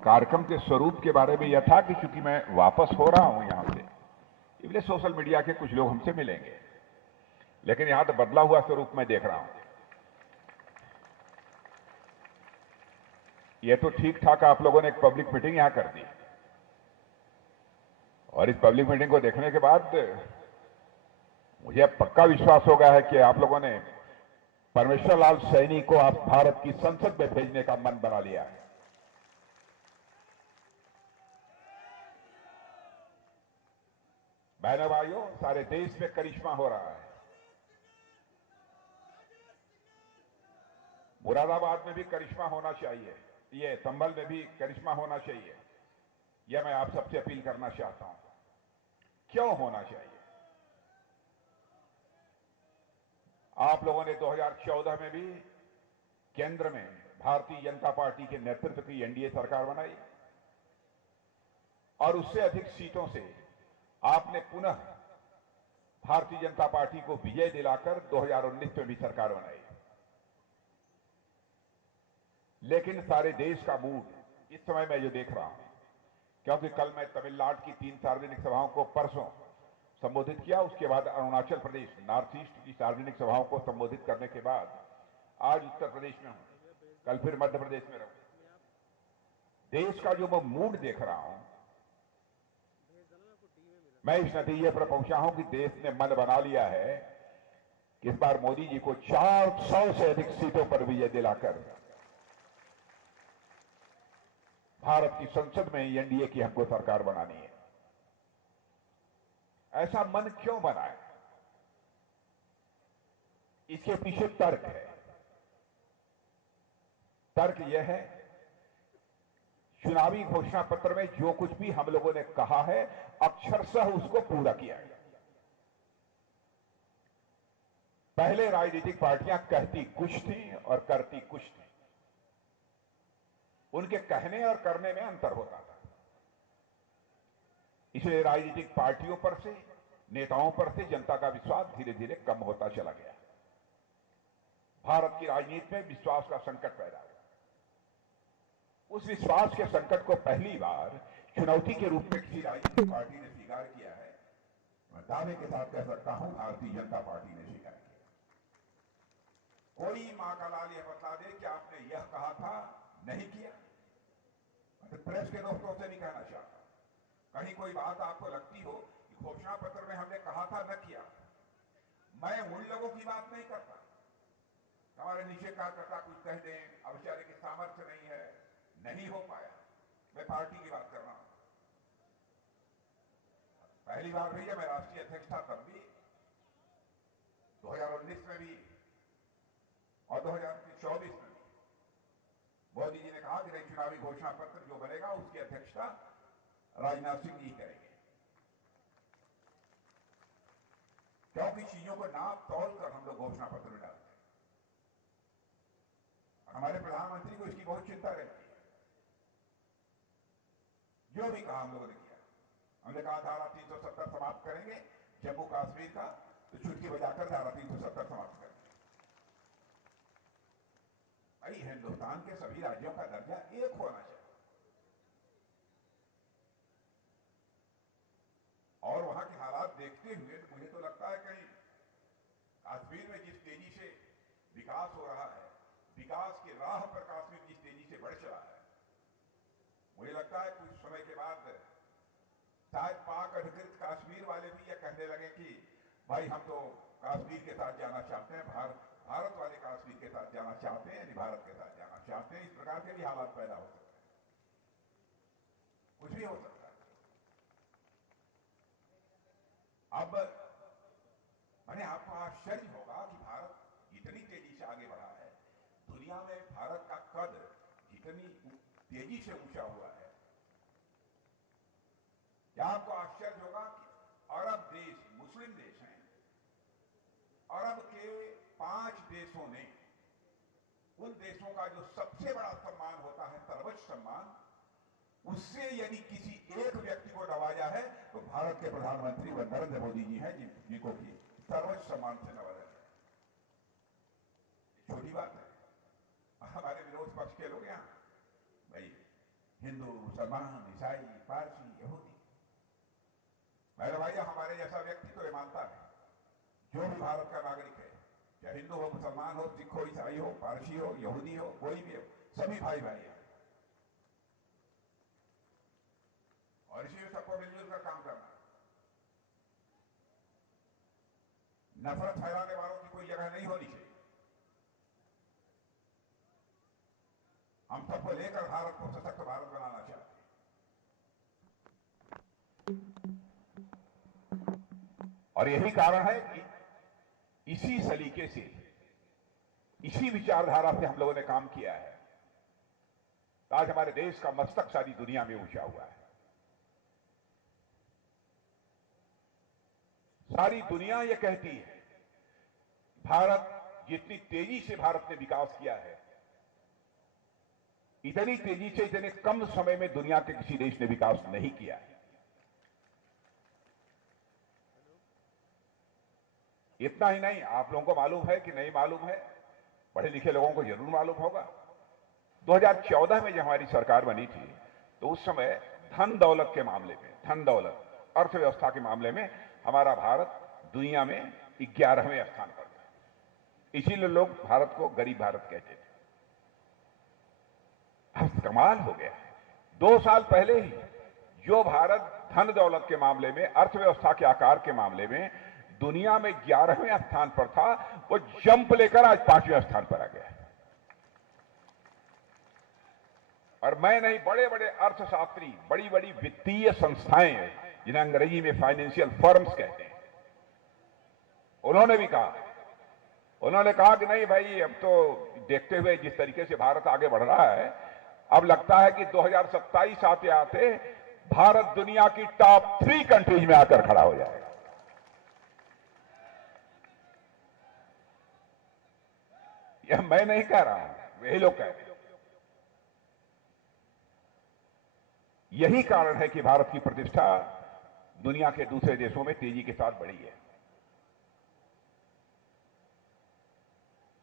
कार्यक्रम के स्वरूप के बारे में यह था कि चूंकि मैं वापस हो रहा हूं यहां से, इसलिए सोशल मीडिया के कुछ लोग हमसे मिलेंगे, लेकिन यहां तो बदला हुआ स्वरूप मैं देख रहा हूं। यह तो ठीक ठाक आप लोगों ने एक पब्लिक मीटिंग यहां कर दी, और इस पब्लिक मीटिंग को देखने के बाद मुझे अब पक्का विश्वास हो गया है कि आप लोगों ने परमेश्वर लाल सैनी को आप भारत की संसद में भेजने का मन बना लिया है। बहनों भाइयों, सारे देश में करिश्मा हो रहा है। मुरादाबाद में भी करिश्मा होना चाहिए, ये संभल में भी करिश्मा होना चाहिए। यह मैं आप सबसे अपील करना चाहता हूं। क्यों होना चाहिए? आप लोगों ने 2014 में भी केंद्र में भारतीय जनता पार्टी के नेतृत्व की एनडीए सरकार बनाई, और उससे अधिक सीटों से आपने पुनः भारतीय जनता पार्टी को विजय दिलाकर 2019 में भी सरकार बनाई। लेकिन सारे देश का मूड इस समय मैं जो देख रहा हूं, क्योंकि कल मैं तमिलनाडु की 3 सार्वजनिक सभाओं को परसों संबोधित किया, उसके बाद अरुणाचल प्रदेश नॉर्थ ईस्ट की सार्वजनिक सभाओं को संबोधित करने के बाद आज उत्तर प्रदेश में हूं, कल फिर मध्य प्रदेश में रहूं। देश का जो मैं मूड देख रहा हूं, मैं इस नतीजे पर पहुंचा हूं कि देश ने मन बना लिया है कि इस बार मोदी जी को 400 से अधिक सीटों पर विजय दिलाकर भारत की संसद में एनडीए की हमको सरकार बनानी है। ऐसा मन क्यों बना है? इसके पीछे तर्क है। तर्क यह है, चुनावी घोषणा पत्र में जो कुछ भी हम लोगों ने कहा है, अक्षरशः उसको पूरा किया है। पहले राजनीतिक पार्टियां कहती कुछ थी और करती कुछ थी। उनके कहने और करने में अंतर होता था। इसलिए राजनीतिक पार्टियों पर से, नेताओं पर से जनता का विश्वास धीरे धीरे कम होता चला गया। भारत की राजनीति में विश्वास का संकट पैदा हुआ। उस विश्वास के संकट को पहली बार चुनौती के रूप में किसी राजनीतिक पार्टी ने स्वीकार किया है। मैं दावे के साथ कह सकता हूं, भारतीय जनता पार्टी ने स्वीकार किया। कोई मां का लाल यह बता दे कि आपने यह कहा था, नहीं किया। मैं प्रेस के दोस्तों से भी कहना चाहता हूं, कहीं कोई बात आपको लगती हो कि घोषणा पत्र में हमने कहा था, न किया, मैं उन लोगों की बात नहीं करता। हमारे नीचे कार्यकर्ता कुछ कह दें, औपचारिक की सामर्थ्य नहीं है, नहीं हो पाया। मैं पार्टी की बात कर रहा हूं। पहली बार भैया मैं राष्ट्रीय अध्यक्ष था, तब भी 2019 में भी और 2024 में भी मोदी जी ने कहा कि नहीं, चुनावी घोषणा पत्र जो बनेगा उसकी अध्यक्षता राजनाथ सिंह जी करेंगे, क्योंकि चीजों को नाप तोल कर हम लोग घोषणा पत्र में डालते हैं। हमारे प्रधानमंत्री को इसकी बहुत चिंता रहती है। जो भी कहा हम लोगों ने किया। हमने कहा धारा 370 समाप्त करेंगे जम्मू कश्मीर का, तो चुटकी बजाकर धारा 370 समाप्त करेंगे। भाई, हिंदुस्तान के सभी राज्यों का दर्जा एक होना चाहिए, और वहां के हालात देखते हुए तो मुझे तो लगता है कहीं कश्मीर में जिस तेजी से विकास हो रहा है, विकास की राह पर कश्मीर जिस तेजी से बढ़ चला है, मुझे लगता है कुछ समय के बाद शायद पाक अधिकृत कश्मीर वाले भी यह कहने लगे कि भाई हम तो कश्मीर के साथ जाना चाहते हैं, भारत वाले कश्मीर के साथ जाना चाहते हैं, यानी भारत के साथ जाना चाहते हैं। इस प्रकार के भी हालात पैदा हो सकते हैं, कुछ भी हो सकता है। अब मैंने आपको आश्चर्य होगा कि भारत इतनी तेजी से आगे बढ़ा है। दुनिया में भारत का कद जितनी तेजी से ऊंचा हुआ है, क्या आपको आश्चर्य होगा कि अरब देश, मुस्लिम देश हैं, अरब के 5 देशों ने, उन देशों का जो सबसे बड़ा सम्मान होता है, सर्वोच्च सम्मान, उससे यदि किसी एक व्यक्ति को नवाजा है तो भारत के प्रधानमंत्री व नरेंद्र मोदी जी हैं, जिनको की सर्वोच्च सम्मान से नवाजा है। छोटी बात है। हमारे विरोध पक्ष के लोग यहां भाई हिंदू, मुसलमान, ईसाई, पारसी, यहूदी। मेरे भैया, हमारे जैसा व्यक्ति तो ये मानता है जो भी भारत का नागरिक है, चाहे हिंदू हो, मुसलमान हो, सिख हो, ईसाई हो, पारसी हो, यहूदी हो, कोई भी हो, सभी भाई भाई हैं। और इसी में सबको मिलजुल कर काम करना। नफरत फैलाने वालों की कोई जगह नहीं होनी चाहिए। हम सबको लेकर भारत को सशक्त भारत बनाना चाहते हैं। और यही कारण है कि इसी सलीके से, इसी विचारधारा से हम लोगों ने काम किया है। आज हमारे देश का मस्तक सारी दुनिया में ऊंचा हुआ है। सारी दुनिया यह कहती है भारत, जितनी तेजी से भारत ने विकास किया है, इतनी तेजी से इतने कम समय में दुनिया के किसी देश ने विकास नहीं किया है। इतना ही नहीं, आप लोगों को मालूम है कि नहीं मालूम है, पढ़े लिखे लोगों को जरूर मालूम होगा। 2014 में जब हमारी सरकार बनी थी तो उस समय धन दौलत के मामले में, धन दौलत, अर्थव्यवस्था के मामले में हमारा भारत दुनिया में 11वें स्थान पर था। इसीलिए लोग भारत को गरीब भारत कहते थे। अब कमाल हो गया है, 2 साल पहले ही जो भारत धन दौलत के मामले में, अर्थव्यवस्था के आकार के मामले में दुनिया में 11वें स्थान पर था, वो जंप लेकर आज 5वें स्थान पर आ गया है। और मैं नहीं, बड़े बड़े अर्थशास्त्री, बड़ी बड़ी वित्तीय संस्थाएं, जिन्हें अंग्रेजी में फाइनेंशियल फर्म्स कहते हैं, उन्होंने भी कहा, उन्होंने कहा कि नहीं भाई, अब तो देखते हुए जिस तरीके से भारत आगे बढ़ रहा है, अब लगता है कि 2027 आते आते भारत दुनिया की टॉप 3 कंट्रीज में आकर खड़ा हो जाएगा। यह मैं नहीं कह रहा हूं, वही लोग कह रहे हैं। यही कारण है कि भारत की प्रतिष्ठा दुनिया के दूसरे देशों में तेजी के साथ बढ़ी है।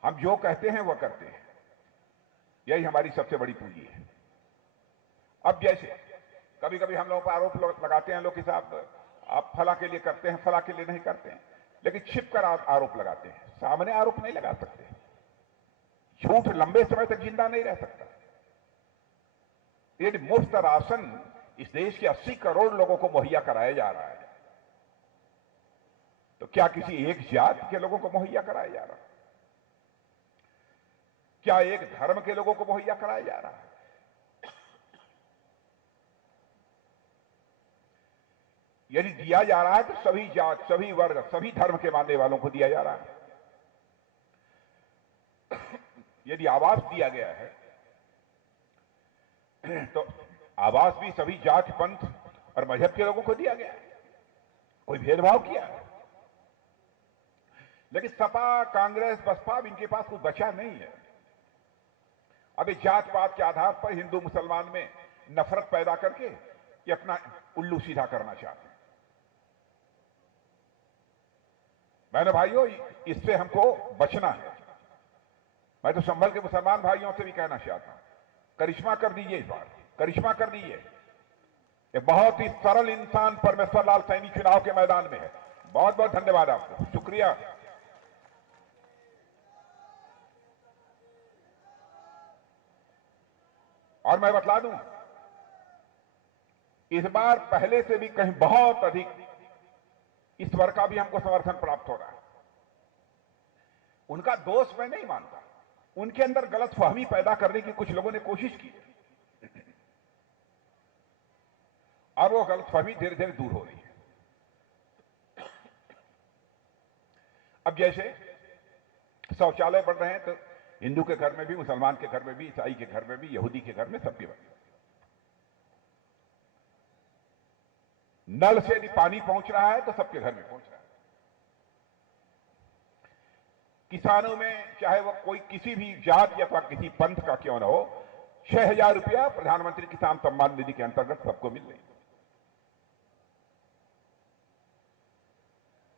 हम जो कहते हैं वह करते हैं, यही हमारी सबसे बड़ी पूंजी है। अब जैसे कभी कभी हम लोगों पर आरोप लगाते हैं लोग कि साहब आप फला के लिए करते हैं, फला के लिए नहीं करते हैं, लेकिन छिप कर आरोप लगाते हैं। सामने आरोप नहीं लगा सकते। झूठ लंबे समय तक जिंदा नहीं रह सकता। यदि मुफ्त राशन इस देश के 80 करोड़ लोगों को मुहैया कराया जा रहा है, तो क्या किसी एक जाति के लोगों को मुहैया कराया जा रहा है? क्या एक धर्म के लोगों को मुहैया कराया जा रहा है? यदि दिया जा रहा है तो सभी जात, सभी वर्ग, सभी धर्म के मानने वालों को दिया जा रहा है। यदि आवास दिया गया है तो आवास भी सभी जात, पंथ और मजहब के लोगों को दिया गया है। कोई भेदभाव किया है? लेकिन सपा, कांग्रेस, बसपा, इनके पास कुछ बचा नहीं है। अभी जात पात के आधार पर हिंदू मुसलमान में नफरत पैदा करके ये अपना उल्लू सीधा करना चाहते हैं। बहनों भाइयों, इससे हमको बचना है। मैं तो संभल के मुसलमान भाइयों से भी कहना चाहता हूं, करिश्मा कर दीजिए, इस बार करिश्मा कर दीजिए। एक बहुत ही सरल इंसान परमेश्वर लाल सैनी चुनाव के मैदान में है। बहुत बहुत धन्यवाद आपको, शुक्रिया। और मैं बतला दूं, इस बार पहले से भी कहीं बहुत अधिक ईश्वर का भी हमको समर्थन प्राप्त हो रहा है। उनका दोष मैं नहीं मानता, उनके अंदर गलतफहमी पैदा करने की कुछ लोगों ने कोशिश की और वो गलतफहमी धीरे धीरे दूर हो रही है। अब जैसे शौचालय बन रहे हैं तो हिंदू के घर में भी, मुसलमान के घर में भी, ईसाई के घर में भी, यहूदी के घर में, सबके घर में नल से यदि पानी पहुंच रहा है तो सबके घर में पहुंच रहा है। किसानों में, चाहे वो कोई किसी भी जात या किसी पंथ का क्यों ना हो, 6,000 रुपया प्रधानमंत्री किसान सम्मान निधि के अंतर्गत सबको मिल रही।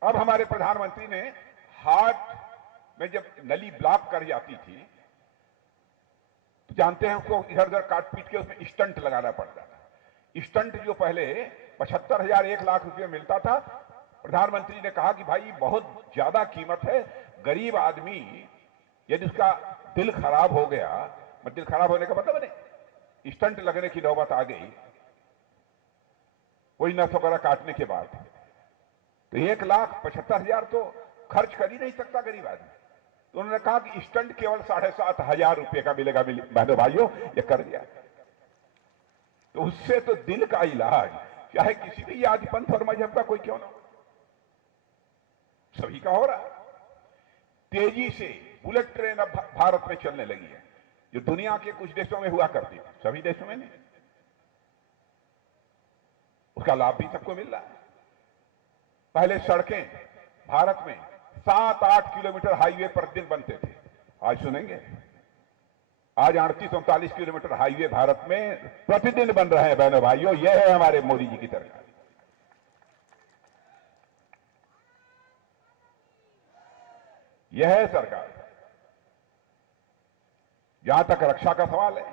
अब हमारे प्रधानमंत्री ने हार्ट में जब नली ब्लॉक कर जाती थी तो जानते हैं उसको इधर उधर काट पीट के उसमें स्टंट लगाना पड़ता था। स्टंट जो पहले 75,000 1 लाख रुपये मिलता था, प्रधानमंत्री ने कहा कि भाई बहुत ज्यादा कीमत है, गरीब आदमी यदि उसका दिल खराब हो गया, दिल खराब होने का मतलब नहीं, स्टंट लगने की नौबत आ गई कोई नस वगैरह काटने के बाद, तो 1,75,000 तो खर्च कर ही नहीं सकता गरीब आदमी। तो उन्होंने कहा कि स्टंट केवल 7,500 रुपये का मिलेगा। बहनों भाइयों, ये कर दिया। तो उससे तो दिल का इलाज चाहे किसी भी जाति पंथ और मजहब का कोई क्यों ना, सभी का हो रहा है। तेजी से बुलेट ट्रेन अब भारत में चलने लगी है, जो दुनिया के कुछ देशों में हुआ करती थी, सभी देशों में नहीं। उसका लाभ भी सबको मिल रहा है। पहले सड़कें भारत में 7-8 किलोमीटर हाईवे प्रतिदिन बनते थे, आज सुनेंगे आज 38-39 किलोमीटर हाईवे भारत में प्रतिदिन बन रहे हैं। बहनों भाइयों, यह है हमारे मोदी जी की सरकार। यह है सरकार। जहां तक रक्षा का सवाल है,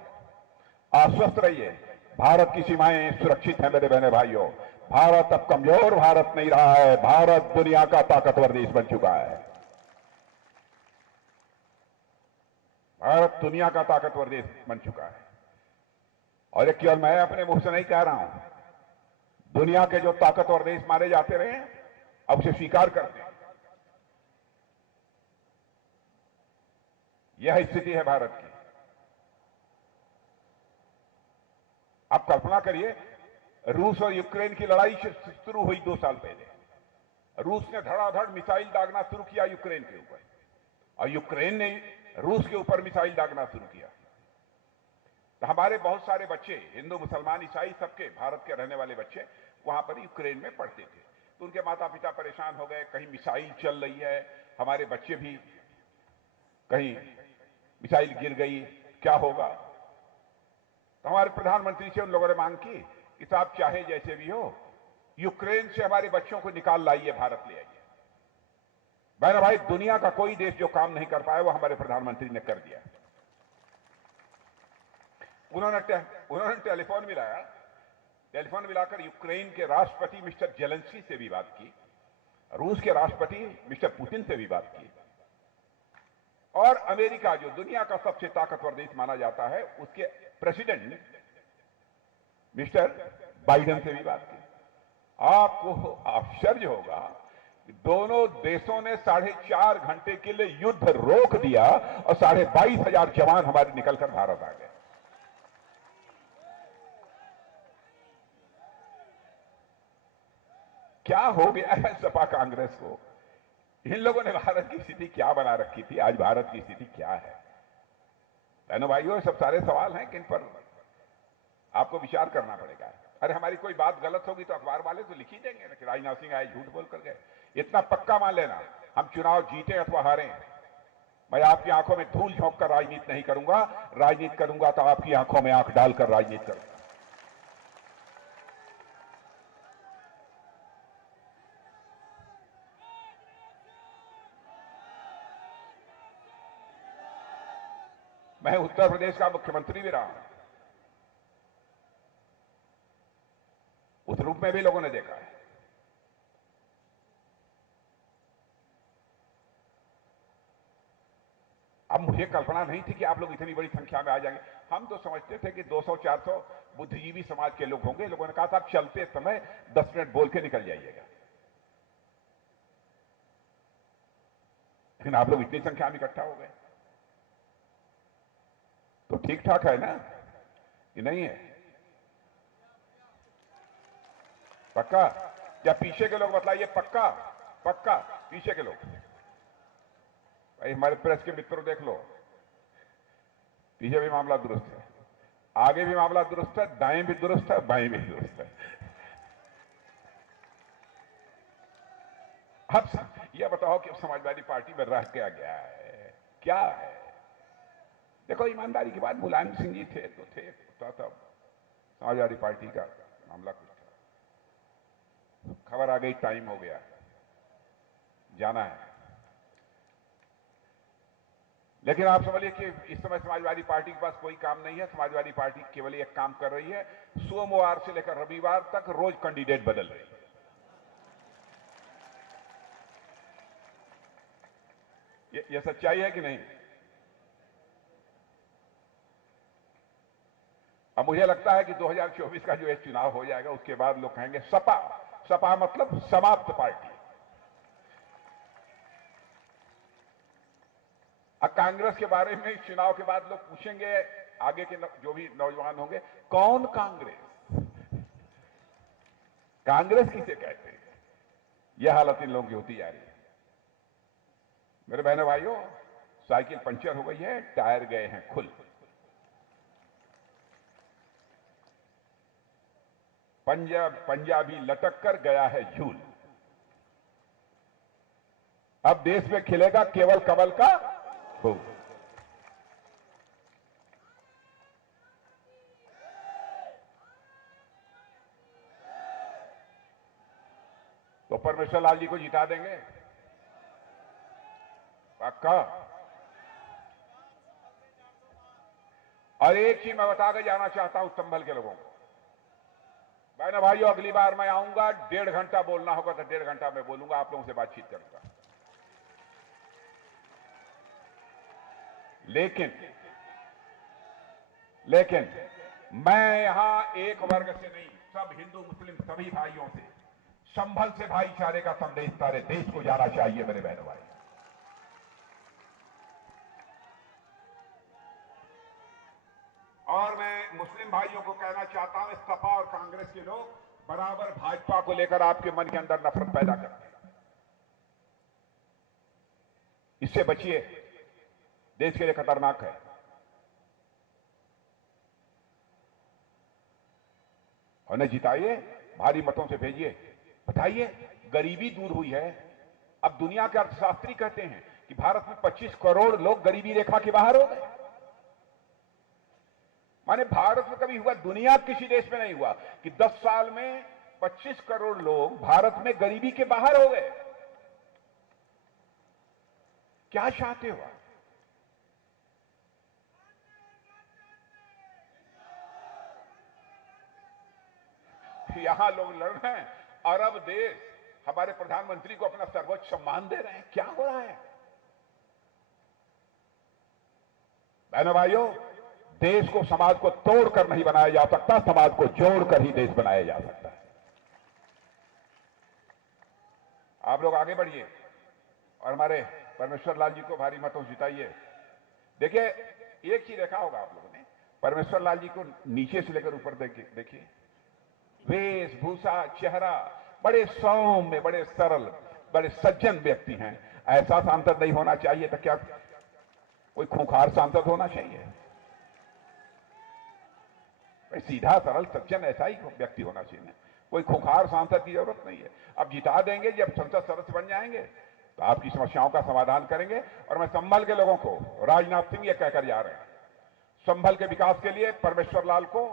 आश्वस्त रहिए, भारत की सीमाएं सुरक्षित हैं मेरे बहने भाइयों। भारत अब कमजोर भारत नहीं रहा है, भारत दुनिया का ताकतवर देश बन चुका है। भारत दुनिया का ताकतवर देश बन चुका है। और ये केवल मैं अपने मुंह से नहीं कह रहा हूं, दुनिया के जो ताकतवर देश माने जाते रहे अब उसे स्वीकार करते हैं। यह स्थिति है भारत की। आप कल्पना करिए, रूस और यूक्रेन की लड़ाई शुरू हुई 2 साल पहले। रूस ने धड़ाधड़ मिसाइल दागना शुरू किया यूक्रेन के ऊपर, और यूक्रेन ने रूस के ऊपर मिसाइल दागना शुरू किया। तो हमारे बहुत सारे बच्चे, हिंदू मुसलमान ईसाई सबके, भारत के रहने वाले बच्चे वहां पर यूक्रेन में पढ़ते थे। तो उनके माता पिता परेशान हो गए, कहीं मिसाइल चल रही है, हमारे बच्चे भी कहीं मिसाइल गिर गई, क्या होगा। तो हमारे प्रधानमंत्री से उन लोगों ने मांग की कि साहब चाहे जैसे भी हो, यूक्रेन से हमारे बच्चों को निकाल लाइए, भारत ले आइए। बहन भाई, दुनिया का कोई देश जो काम नहीं कर पाया वो हमारे प्रधानमंत्री ने कर दिया। उन्होंने टेलीफोन मिलाकर यूक्रेन के राष्ट्रपति मिस्टर जेलेंस्की से भी बात की, रूस के राष्ट्रपति मिस्टर पुतिन से भी बात की, और अमेरिका जो दुनिया का सबसे ताकतवर देश माना जाता है उसके प्रेसिडेंट मिस्टर बाइडेन से भी बात की। आपको आश्चर्य होगा, दोनों देशों ने 4.5 घंटे के लिए युद्ध रोक दिया और 22,500 जवान हमारे निकलकर भारत आ गए। क्या हो गया है सपा कांग्रेस को? इन लोगों ने भारत की स्थिति क्या बना रखी थी, आज भारत की स्थिति क्या है? बहनों भाइयों, सब सारे सवाल हैं किन पर आपको विचार करना पड़ेगा। अरे हमारी कोई बात गलत होगी तो अखबार वाले तो लिख ही देंगे ना कि राजनाथ सिंह आए झूठ बोल कर गए। इतना पक्का मान लेना, हम चुनाव जीते अथवा हारे, मैं आपकी आंखों में धूल झोंक कर राजनीति नहीं करूंगा। राजनीति करूंगा तो आपकी आंखों में आंख डालकर राजनीति करूंगा। मैं उत्तर प्रदेश का मुख्यमंत्री भी रहा हूं, उस रूप में भी लोगों ने देखा है। अब मुझे कल्पना नहीं थी कि आप लोग इतनी बड़ी संख्या में आ जाएंगे। हम तो समझते थे कि 200-400 बुद्धिजीवी समाज के लोग होंगे। लोगों ने कहा था चलते समय 10 मिनट बोल के निकल जाइएगा, लेकिन आप लोग इतनी संख्या में इकट्ठा हो गए तो ठीक ठाक है ना कि नहीं है? पक्का? या पीछे के लोग बतलाइए, पक्का? पक्का पीछे के लोग? भाई हमारे प्रेस के मित्रों देख लो, पीछे भी मामला दुरुस्त है, आगे भी मामला दुरुस्त है, दाएं भी दुरुस्त है, बाएं भी दुरुस्त है। अब यह बताओ कि समाजवादी पार्टी में रह क्या गया है, क्या है? देखो, ईमानदारी की बात, मुलायम सिंह जी थे तो थे, तब समाजवादी पार्टी का मामला कुछ था। खबर आ गई, टाइम हो गया, जाना है। लेकिन आप समझिए कि इस समय समाजवादी पार्टी के पास कोई काम नहीं है। समाजवादी पार्टी केवल एक काम कर रही है, सोमवार से लेकर रविवार तक रोज कैंडिडेट बदल रही है। ये सच्चाई है कि नहीं? अब मुझे लगता है कि 2024 का जो एक चुनाव हो जाएगा उसके बाद लोग कहेंगे सपा। सपा मतलब समाप्त पार्टी। अब कांग्रेस के बारे में चुनाव के बाद लोग पूछेंगे, आगे के जो भी नौजवान होंगे, कौन कांग्रेस? कांग्रेस किसे कहते हैं? यह हालत इन लोगों की होती जा रही है। मेरे बहनों भाइयों, साइकिल पंचर हो गई है, टायर गए हैं खुल। पंजाबी लटक कर गया है झूल। अब देश में खिलेगा केवल कमल का फूल। तो परमेश्वर लाल जी को जिता देंगे पक्का। और एक चीज मैं बता के जाना चाहता हूं संभल के लोगों को, बहनों भाइयों, अगली बार मैं आऊंगा, 1.5 घंटा बोलना होगा तो 1.5 घंटा मैं बोलूंगा, आप लोगों से बातचीत करूंगा। लेकिन मैं यहां एक वर्ग से नहीं, सब हिंदू मुस्लिम सभी भाइयों से, संभल से भाईचारे का संदेश सारे देश को जाना चाहिए मेरे बहनों भाई। और मैं मुस्लिम भाइयों को कहना चाहता हूं, सपा और कांग्रेस के लोग बराबर भाजपा को लेकर आपके मन के अंदर नफरत पैदा करते हैं। इससे बचिए, देश के लिए खतरनाक है। उन्हें जिताइए, भारी मतों से भेजिए, बताइए गरीबी दूर हुई है। अब दुनिया के अर्थशास्त्री कहते हैं कि भारत में 25 करोड़ लोग गरीबी रेखा के बाहर हो गए। माने भारत में कभी हुआ, दुनिया किसी देश में नहीं हुआ कि 10 साल में 25 करोड़ लोग भारत में गरीबी के बाहर हो गए। क्या चाहते हो? यहां लोग लड़ रहे हैं, अरब देश हमारे प्रधानमंत्री को अपना सर्वोच्च सम्मान दे रहे हैं। क्या हो रहा है? बहनों भाइयों, देश को, समाज को तोड़कर नहीं बनाया जा सकता, समाज को जोड़कर ही देश बनाया जा सकता है। आप लोग आगे बढ़िए और हमारे परमेश्वर लाल जी को भारी मतों से जिताइए। देखिए, एक चीज देखा होगा आप लोगों ने, परमेश्वर लाल जी को नीचे से लेकर ऊपर देखिए, वेशभूषा, चेहरा, बड़े सौम्य, बड़े सरल, बड़े सज्जन व्यक्ति हैं। ऐसा सांसद नहीं होना चाहिए तो क्या कोई खूंखार सांसद होना चाहिए? सीधा सरल सज्जन ऐसा ही व्यक्ति होना चाहिए, कोई खूंखार सांसद की जरूरत नहीं है। अब जिता देंगे, जब संसद सदस्य बन जाएंगे तो आपकी समस्याओं का समाधान करेंगे। और मैं संभल के लोगों को, राजनाथ सिंह ये कहकर जा रहे हैं, संभल के विकास के लिए परमेश्वर लाल को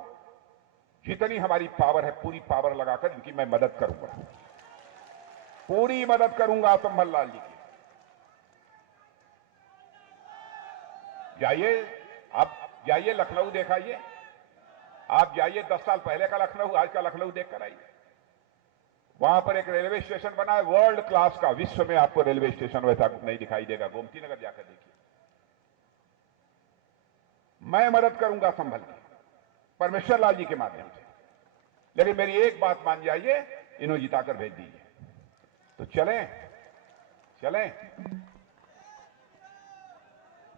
जितनी हमारी पावर है पूरी पावर लगाकर इनकी मैं मदद करूंगा, पूरी मदद करूंगा संभल लाल जी की। जाइए, आप जाइए लखनऊ देखाइए, आप जाइए 10 साल पहले का लखनऊ, आज का लखनऊ देखकर आइए। वहां पर एक रेलवे स्टेशन बना है वर्ल्ड क्लास का, विश्व में आपको रेलवे स्टेशन वैसा नहीं दिखाई देगा। गोमती नगर जाकर देखिए। मैं मदद करूंगा संभल की, परमेश्वर लाल जी के माध्यम से। लेकिन मेरी एक बात मान जाइए, इन्हों जिताकर भेज दीजिए। तो चलें चलें,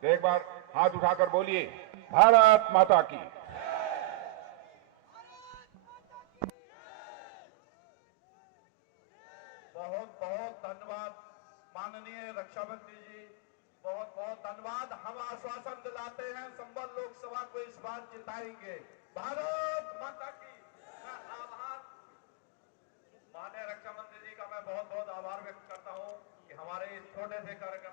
तो एक बार हाथ उठाकर बोलिए, भारत माता की। बहुत बहुत धन्यवाद माननीय रक्षा मंत्री जी, बहुत बहुत धन्यवाद। हम आश्वासन दिलाते हैं संबल लोकसभा को इस बार जिताएंगे। भारत माता की। मैं आभार, माननीय रक्षा मंत्री जी का मैं बहुत बहुत आभार व्यक्त करता हूं कि हमारे इस छोटे से कार्यक्रम